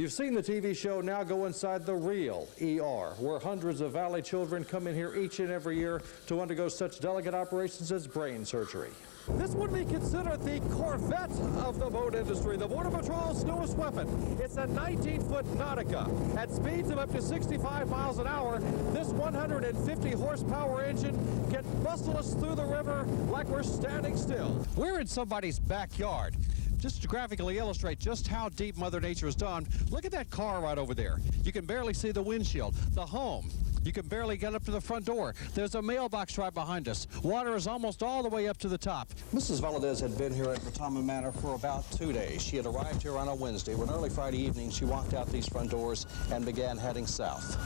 You've seen the TV show, now go inside the real ER, where hundreds of Valley children come in here each and every year to undergo such delicate operations as brain surgery. This would be considered the Corvette of the boat industry, the Border Patrol's newest weapon. It's a 19-foot Nautica. At speeds of up to 65 miles an hour, this 150 horsepower engine can bustle us through the river like we're standing still. We're in somebody's backyard. Just to graphically illustrate just how deep Mother Nature has done, look at that car right over there. You can barely see the windshield. The home, you can barely get up to the front door. There's a mailbox right behind us. Water is almost all the way up to the top. Mrs. Valadez had been here at Retama Manor for about 2 days. She had arrived here on a Wednesday. When early Friday evening, she walked out these front doors and began heading south.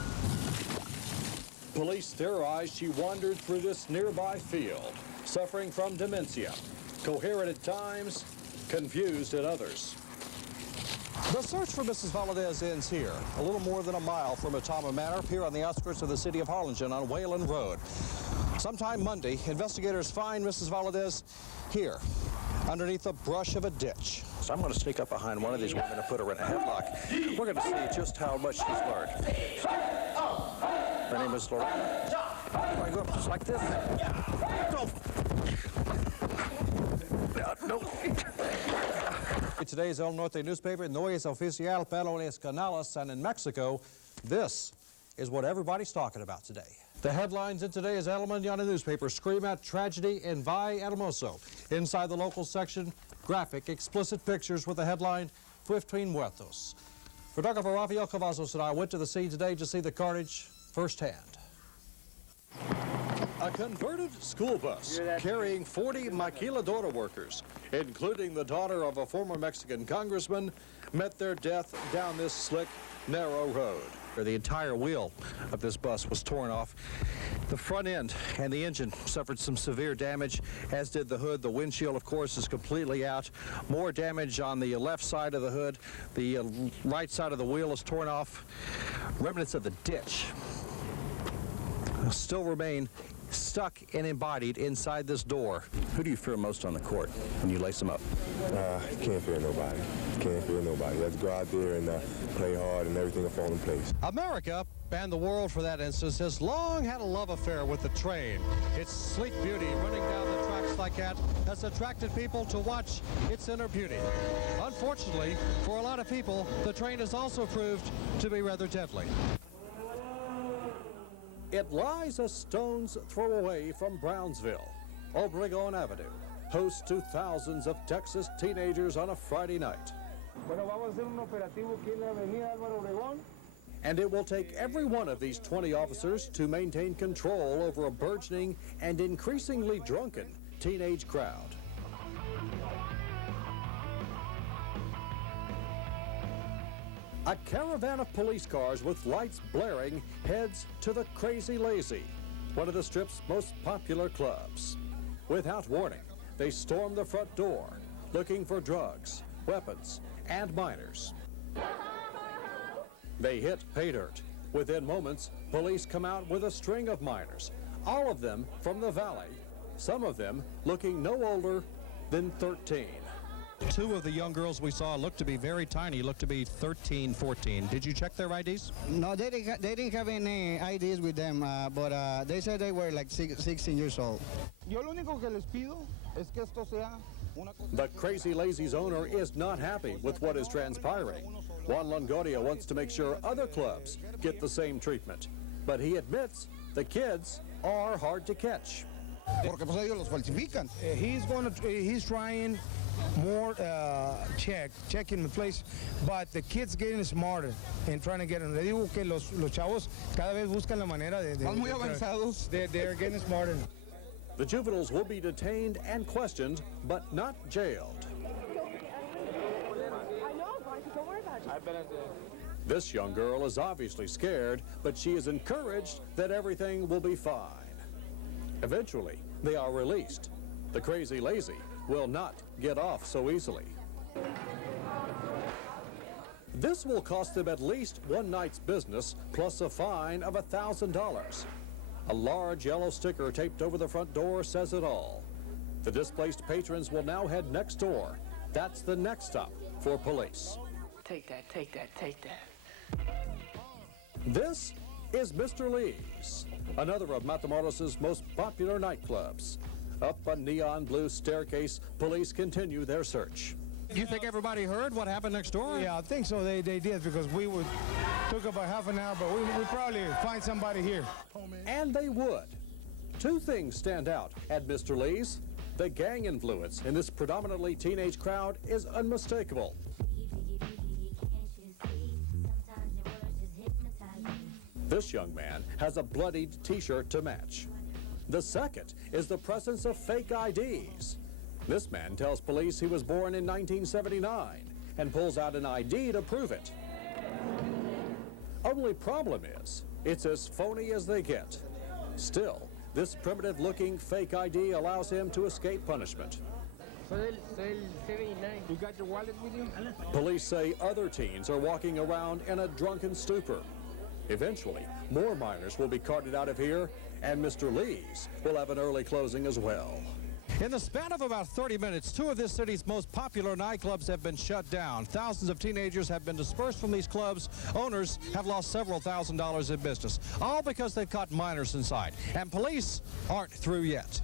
Police theorized she wandered through this nearby field, suffering from dementia, coherent at times, confused at others. The search for Mrs. Valadez ends here, a little more than a mile from Retama Manor, here on the outskirts of the city of Harlingen on Wayland Road. Sometime Monday, investigators find Mrs. Valadez here, underneath the brush of a ditch. So I'm going to sneak up behind one of these women and put her in a headlock. We're going to see just how much she's learned. Her name is Selena. I go up just like this. No. Today's El Norte newspaper, no es oficial, pero es canales, and in Mexico, this is what everybody's talking about today. The headlines in today's El Mañana newspaper scream out tragedy in Valle Hermoso. Inside the local section, graphic, explicit pictures with the headline, 15 muertos. Photographer Rafael Cavazos and I went to the scene today to see the carnage firsthand. A converted school bus carrying 40 maquiladora workers, including the daughter of a former Mexican congressman, met their death down this slick, narrow road. The entire wheel of this bus was torn off. The front end and the engine suffered some severe damage, as did the hood. The windshield, of course, is completely out. More damage on the left side of the hood. The right side of the wheel is torn off. Remnants of the ditch still remain stuck and embodied inside this door. Who do you fear most on the court when you lace them up? Can't fear nobody. Can't fear nobody. Let's go out there and play hard and everything will fall in place. America, and the world for that instance, has long had a love affair with the train. Its sleek beauty running down the tracks like that has attracted people to watch its inner beauty. Unfortunately, for a lot of people, the train has also proved to be rather deadly. It lies a stone's throw away from Brownsville. Obregon Avenue hosts to thousands of Texas teenagers on a Friday night. And it will take every one of these 20 officers to maintain control over a burgeoning and increasingly drunken teenage crowd. A caravan of police cars with lights blaring heads to the Crazy Lazy, one of the Strip's most popular clubs. Without warning, they storm the front door, looking for drugs, weapons, and minors. They hit pay dirt. Within moments, police come out with a string of minors, all of them from the valley, some of them looking no older than 13. Two of the young girls we saw looked to be very tiny, looked to be 13, 14. Did you check their IDs? No, they didn't have any IDs with them, but they said they were like 16 years old. The Crazy Lazy's owner is not happy with what is transpiring. Juan Longoria wants to make sure other clubs get the same treatment. But he admits the kids are hard to catch. He's trying more checking the place, but the kids getting smarter and trying to get them. Le digo que los chavos cada vez buscan la manera de muy avanzados. They're getting smarter. The juveniles will be detained and questioned, but not jailed. This young girl is obviously scared, but she is encouraged that everything will be fine. Eventually, they are released. The Crazy Lazy will not get off so easily. This will cost them at least one night's business plus a fine of $1,000. A large yellow sticker taped over the front door says it all. The displaced patrons will now head next door. That's the next stop for police. Take that, take that, take that. This is Mr. Lee's, another of Matamoros' most popular nightclubs. Up a neon blue staircase, police continue their search. You think everybody heard what happened next door? Yeah, I think so. They did because took about half an hour, but we probably find somebody here. And they would. Two things stand out at Mr. Lee's. The gang influence in this predominantly teenage crowd is unmistakable. This young man has a bloodied T-shirt to match. The second is the presence of fake IDs. This man tells police he was born in 1979 and pulls out an ID to prove it. Only problem is, it's as phony as they get. Still, this primitive-looking fake ID allows him to escape punishment. You got your wallet with you? Police say other teens are walking around in a drunken stupor. Eventually, more minors will be carted out of here, and Mr. Lee's will have an early closing as well. In the span of about 30 minutes, two of this city's most popular nightclubs have been shut down. Thousands of teenagers have been dispersed from these clubs. Owners have lost several $1,000s in business, all because they've caught minors inside. And police aren't through yet.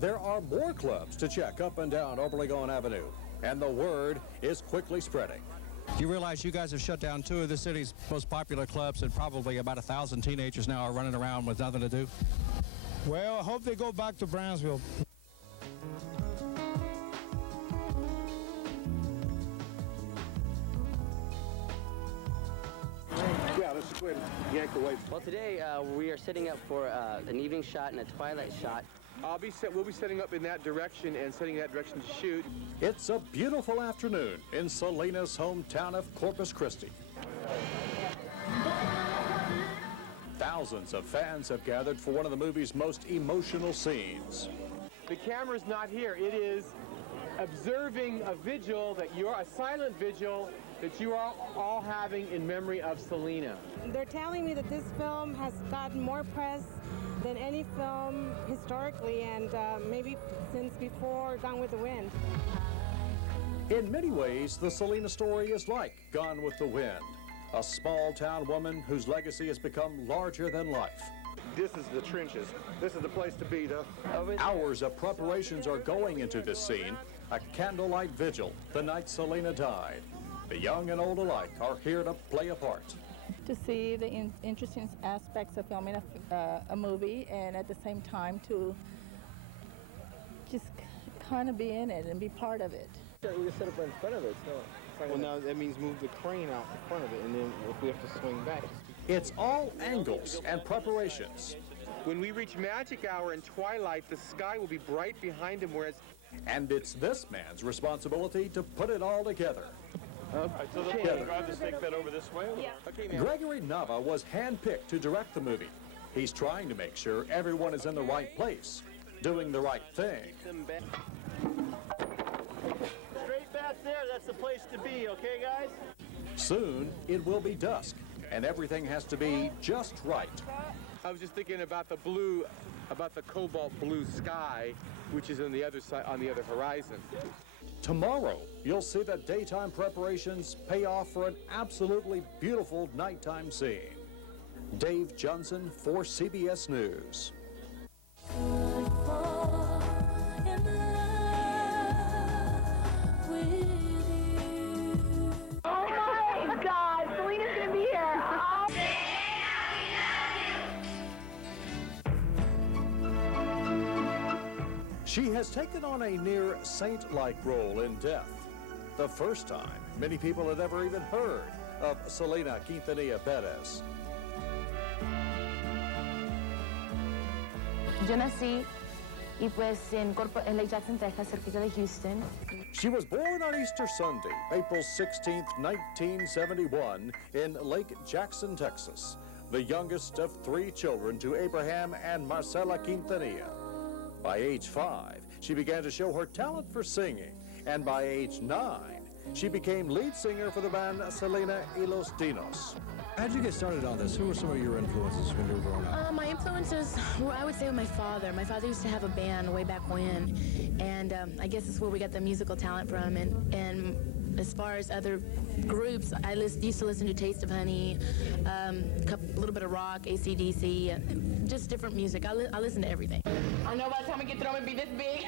There are more clubs to check up and down Obligón Avenue, and the word is quickly spreading. You realize you guys have shut down two of the city's most popular clubs, and probably about 1,000 teenagers now are running around with nothing to do? Well, I hope they go back to Brownsville. Yeah, let's go ahead and yank away. Well, today we are setting up for an evening shot and a twilight shot. We'll be setting up in that direction and setting that direction to shoot. It's a beautiful afternoon in Selena's hometown of Corpus Christi. Thousands of fans have gathered for one of the movie's most emotional scenes. The camera's not here. It is observing a vigil a silent vigil that you are all having in memory of Selena. They're telling me that this film has gotten more press than any film historically, and maybe since before Gone with the Wind. In many ways, the Selena story is like Gone with the Wind, a small-town woman whose legacy has become larger than life. This is the trenches. This is the place to be, though. Hours of preparations are going into this scene, a candlelight vigil the night Selena died. The young and old alike are here to play a part. To see the interesting aspects of filming a movie, and at the same time to just kind of be in it and be part of it. We just set up in front of it. Well, now that means move the crane out in front of it, and then if we have to swing back. It's all angles and preparations. When we reach magic hour and twilight, the sky will be bright behind him, whereas... And it's this man's responsibility to put it all together. So the drive the snake bed over this way? Yeah. Okay, Gregory Nava was handpicked to direct the movie. He's trying to make sure everyone is in the right place, doing the right thing. Straight back there, that's the place to be, okay, guys? Soon, it will be dusk, and everything has to be just right. I was just thinking about the blue, about the cobalt blue sky, which is on the other side, on the other horizon. Tomorrow, you'll see that daytime preparations pay off for an absolutely beautiful nighttime scene. Dave Johnson for CBS News. Oh my God, Selena's gonna be here. She has taken on a near saint-like role in death. The first time many people had ever even heard of Selena Quintanilla Perez. Yo nací y pues en Lake Jackson, Texas, cerquita de Houston. She was born on Easter Sunday, April 16, 1971, in Lake Jackson, Texas, the youngest of 3 children to Abraham and Marcela Quintanilla. By age 5, she began to show her talent for singing, and by age 9, she became lead singer for the band Selena y los Dinos. How'd you get started on this? Who were some of your influences when you were growing up? My influences, well, I would say my father. My father used to have a band way back when, and I guess that's where we got the musical talent from. And As far as other groups, I used to listen to Taste of Honey, a little bit of rock, AC/DC, just different music. I listen to everything. I know by the time I get through, I'm gonna be this big.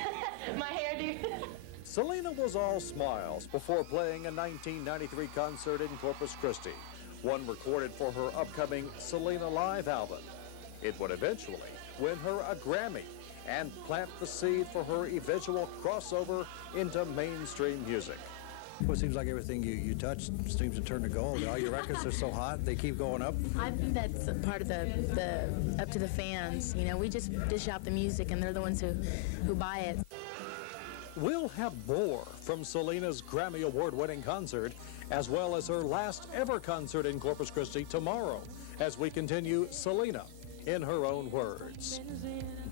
My hair, dude. Selena was all smiles before playing a 1993 concert in Corpus Christi, one recorded for her upcoming Selena Live album. It would eventually win her a Grammy and plant the seed for her eventual crossover into mainstream music. Well, it seems like everything you touch seems to turn to gold. All your records are so hot, they keep going up. I think that's part of the up to the fans. You know, we just dish out the music, and they're the ones who buy it. We'll have more from Selena's Grammy Award-winning concert, as well as her last ever concert in Corpus Christi tomorrow, as we continue Selena in her own words.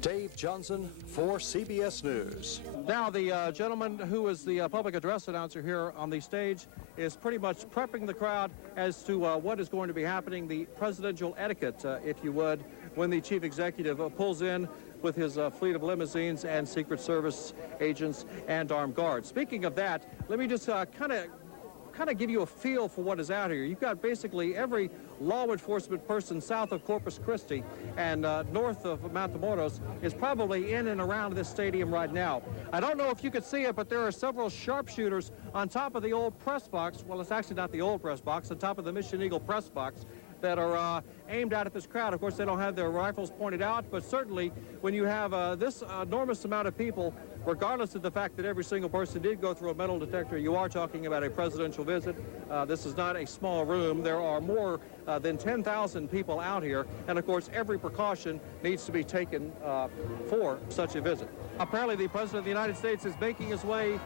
Dave Johnson for CBS News. Now, the gentleman who is the public address announcer here on the stage is pretty much prepping the crowd as to what is going to be happening, the presidential etiquette, if you would, when the chief executive pulls in with his fleet of limousines and Secret Service agents and armed guards. Speaking of that, let me just kind of give you a feel for what is out here. You've got basically every law enforcement person south of Corpus Christi and north of Mount Moros is probably in and around this stadium right now. I don't know if you could see it, but there are several sharpshooters on top of the old press box. Well, it's actually not the old press box, on top of the Mission Eagle press box that are aimed out at this crowd. Of course, they don't have their rifles pointed out, but certainly when you have this enormous amount of people, regardless of the fact that every single person did go through a metal detector, you are talking about a presidential visit. This is not a small room. There are more than 10,000 people out here, and of course, every precaution needs to be taken for such a visit. Apparently, the President of the United States is making his way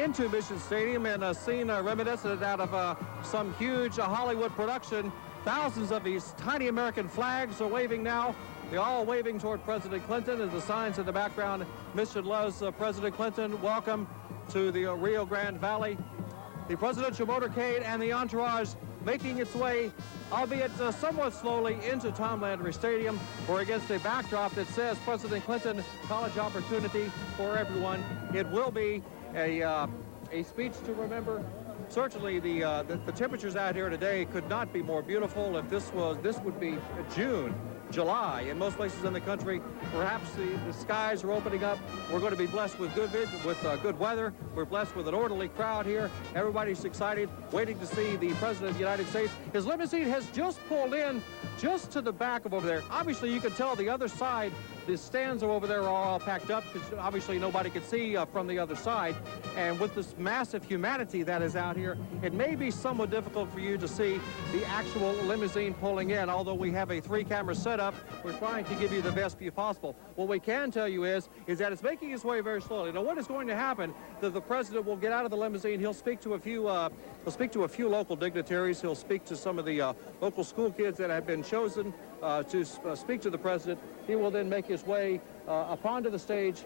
into Mission Stadium in a scene reminiscent out of some huge Hollywood production. Thousands of these tiny American flags are waving now. They're all waving toward President Clinton as the signs in the background. Mission loves President Clinton. Welcome to the Rio Grande Valley. The presidential motorcade and the entourage making its way, albeit somewhat slowly, into Tom Landry Stadium, where against a backdrop that says President Clinton, college opportunity for everyone. It will be a speech to remember. Certainly, the temperatures out here today could not be more beautiful. If this would be June, July in most places in the country. Perhaps the skies are opening up. We're going to be blessed with good weather. We're blessed with an orderly crowd here. Everybody's excited, waiting to see the President of the United States. His limousine has just pulled in just to the back of over there. Obviously, you can tell the other side, the stands are over there are all packed up because obviously nobody could see from the other side. And with this massive humanity that is out here, it may be somewhat difficult for you to see the actual limousine pulling in. Although we have a 3-camera setup, we're trying to give you the best view possible. What we can tell you is that it's making its way very slowly. Now, what is going to happen? That the president will get out of the limousine. He'll speak to a few local dignitaries. He'll speak to some of the local school kids that have been chosen to speak to the president. He will then make his way up onto the stage,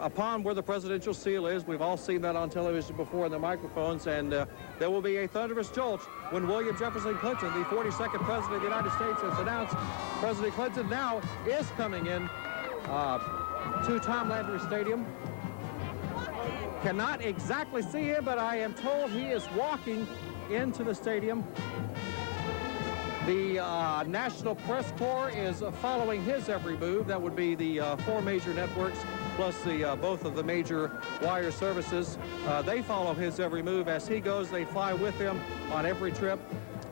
upon where the presidential seal is. We've all seen that on television before in the microphones, and there will be a thunderous jolt when William Jefferson Clinton, the 42nd president of the United States, has announced President Clinton now is coming in to Tom Landry Stadium. Cannot exactly see him, but I am told he is walking into the stadium. The National Press Corps is following his every move. That would be the 4 major networks, plus both of the major wire services. They follow his every move. As he goes, they fly with him on every trip.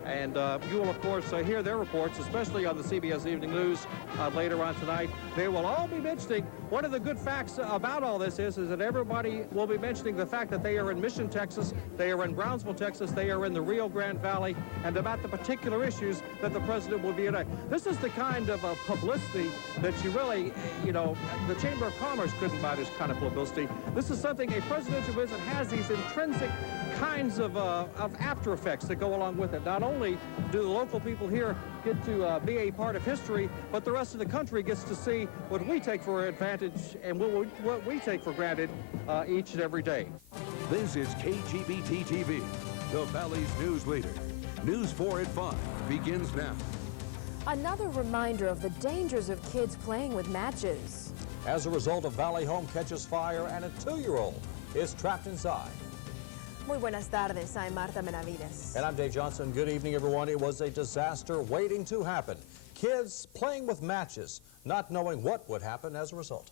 And you will, of course, hear their reports, especially on the CBS Evening News later on tonight. They will all be mentioning, one of the good facts about all this is that everybody will be mentioning the fact that they are in Mission, Texas, they are in Brownsville, Texas, they are in the Rio Grande Valley, and about the particular issues that the president will be in. This is the kind of publicity that you really, the Chamber of Commerce couldn't buy this kind of publicity. This is something a presidential visit has these intrinsic kinds of after effects that go along with it. Not only do the local people here get to be a part of history, but the rest of the country gets to see what we take for advantage and what we take for granted each and every day. This is KGBT TV, the Valley's news leader. News 4 at 5 begins now. Another reminder of the dangers of kids playing with matches. As a result, a Valley home catches fire and a 2-year-old is trapped inside. Muy buenas tardes. I'm Marta Benavides. And I'm Dave Johnson. Good evening, everyone. It was a disaster waiting to happen. Kids playing with matches, not knowing what would happen as a result.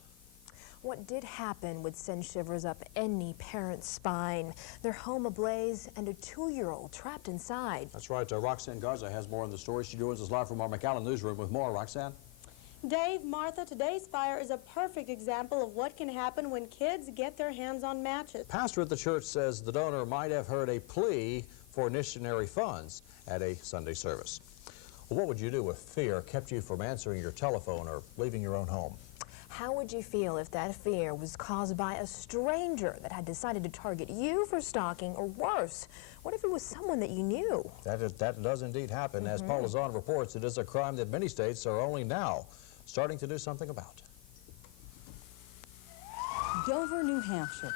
What did happen would send shivers up any parent's spine. Their home ablaze and a 2-year-old trapped inside. That's right. Roxanne Garza has more on the story. She joins us live from our McAllen newsroom with more. Roxanne? Dave, Martha, today's fire is a perfect example of what can happen when kids get their hands on matches. Pastor at the church says the donor might have heard a plea for missionary funds at a Sunday service. Well, what would you do if fear kept you from answering your telephone or leaving your own home? How would you feel if that fear was caused by a stranger that had decided to target you for stalking, or worse, what if it was someone that you knew? That does indeed happen. As Paul Lazon reports, it is a crime that many states are only now starting to do something about. Dover, New Hampshire.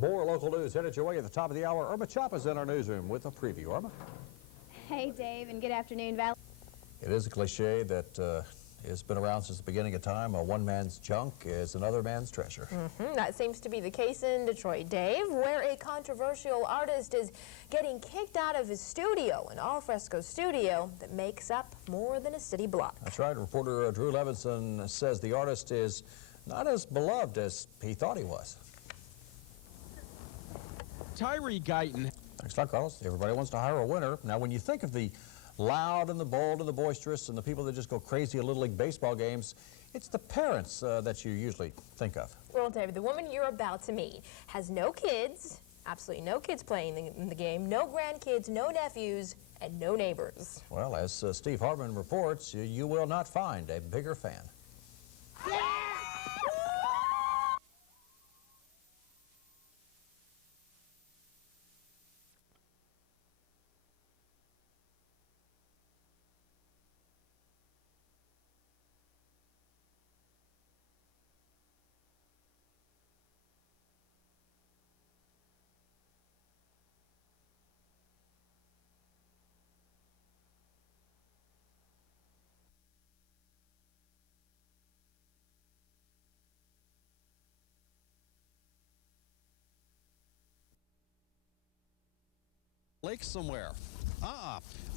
More local news headed your way at the top of the hour. Irma Choppa's in our newsroom with a preview. Irma? Hey, Dave, and good afternoon, Val. It is a cliche that has been around since the beginning of time. One man's junk is another man's treasure. That seems to be the case in Detroit, Dave, where a controversial artist is getting kicked out of his studio, an al-fresco studio that makes up more than a city block. That's right. Reporter Drew Levinson says the artist is not as beloved as he thought he was. Tyree Guyton. Thanks a lot, Carlos. Everybody wants to hire a winner. Now, when you think of the loud and the bold and the boisterous and the people that just go crazy at Little League baseball games, it's the parents that you usually think of. Well, David, the woman you're about to meet has no kids, absolutely no kids playing in the game, no grandkids, no nephews, and no neighbors. Well, as Steve Hartman reports, you will not find a bigger fan. Lake somewhere.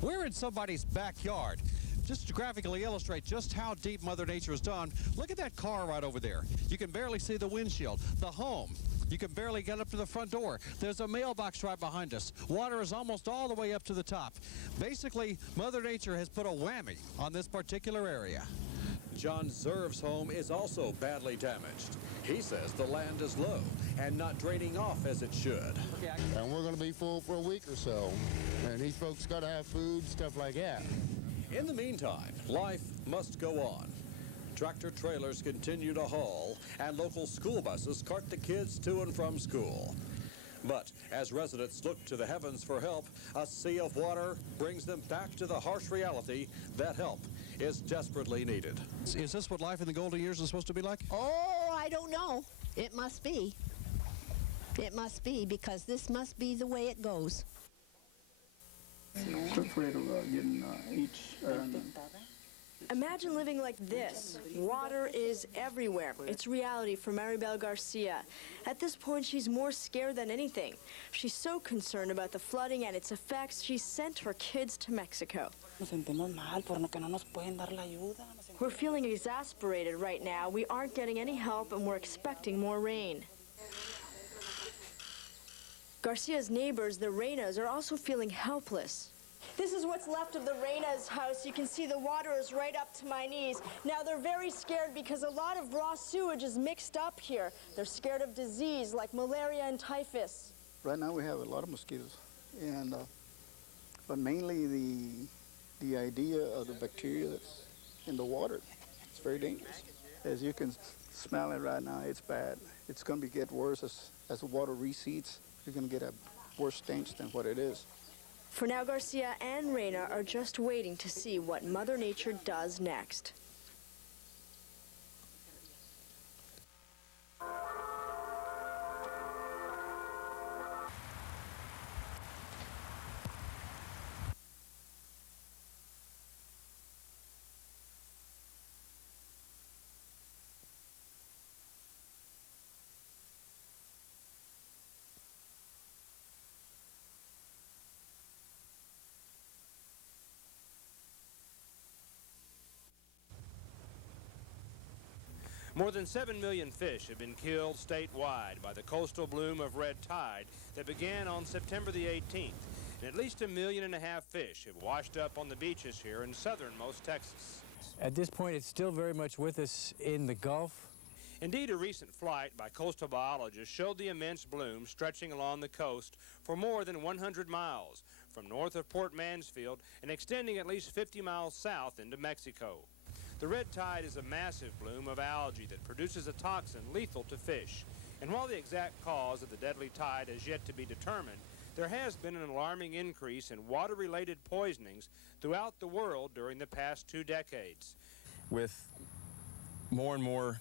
We're in somebody's backyard. Just to graphically illustrate just how deep Mother Nature has done, look at that car right over there. You can barely see the windshield. The home, you can barely get up to the front door. There's a mailbox right behind us. Water is almost all the way up to the top. Basically, Mother Nature has put a whammy on this particular area. John Zerv's home is also badly damaged. He says the land is low and not draining off as it should. And we're going to be full for a week or so. And these folks got to have food, stuff like that. In the meantime, life must go on. Tractor trailers continue to haul, and local school buses cart the kids to and from school. But as residents look to the heavens for help, a sea of water brings them back to the harsh reality that help is desperately needed. Is this what life in the golden years is supposed to be like? Oh, I don't know. It must be. It must be, because this must be the way it goes. Afraid of getting each. Imagine living like this. Water is everywhere. It's reality for Maribel Garcia. At this point, she's more scared than anything. She's so concerned about the flooding and its effects, she sent her kids to Mexico. We're feeling exasperated right now. We aren't getting any help, and we're expecting more rain. Garcia's neighbors, the Reynas, are also feeling helpless. This is what's left of the Reyna's house. You can see the water is right up to my knees. Now they're very scared because a lot of raw sewage is mixed up here. They're scared of disease like malaria and typhus. Right now we have a lot of mosquitoes, and but mainly the idea of the bacteria that's in the water. It's very dangerous. As you can smell it right now, it's bad. It's going to get worse as the water recedes. You're going to get a worse stench than what it is. For now, Garcia and Reyna are just waiting to see what Mother Nature does next. More than 7 million fish have been killed statewide by the coastal bloom of red tide that began on September the 18th. And at least 1.5 million fish have washed up on the beaches here in southernmost Texas. At this point, it's still very much with us in the Gulf. Indeed, a recent flight by coastal biologists showed the immense bloom stretching along the coast for more than 100 miles, from north of Port Mansfield and extending at least 50 miles south into Mexico. The red tide is a massive bloom of algae that produces a toxin lethal to fish. And while the exact cause of the deadly tide has yet to be determined, there has been an alarming increase in water-related poisonings throughout the world during the past 2 decades. With more and more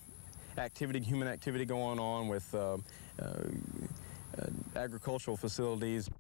activity, human activity going on with agricultural facilities.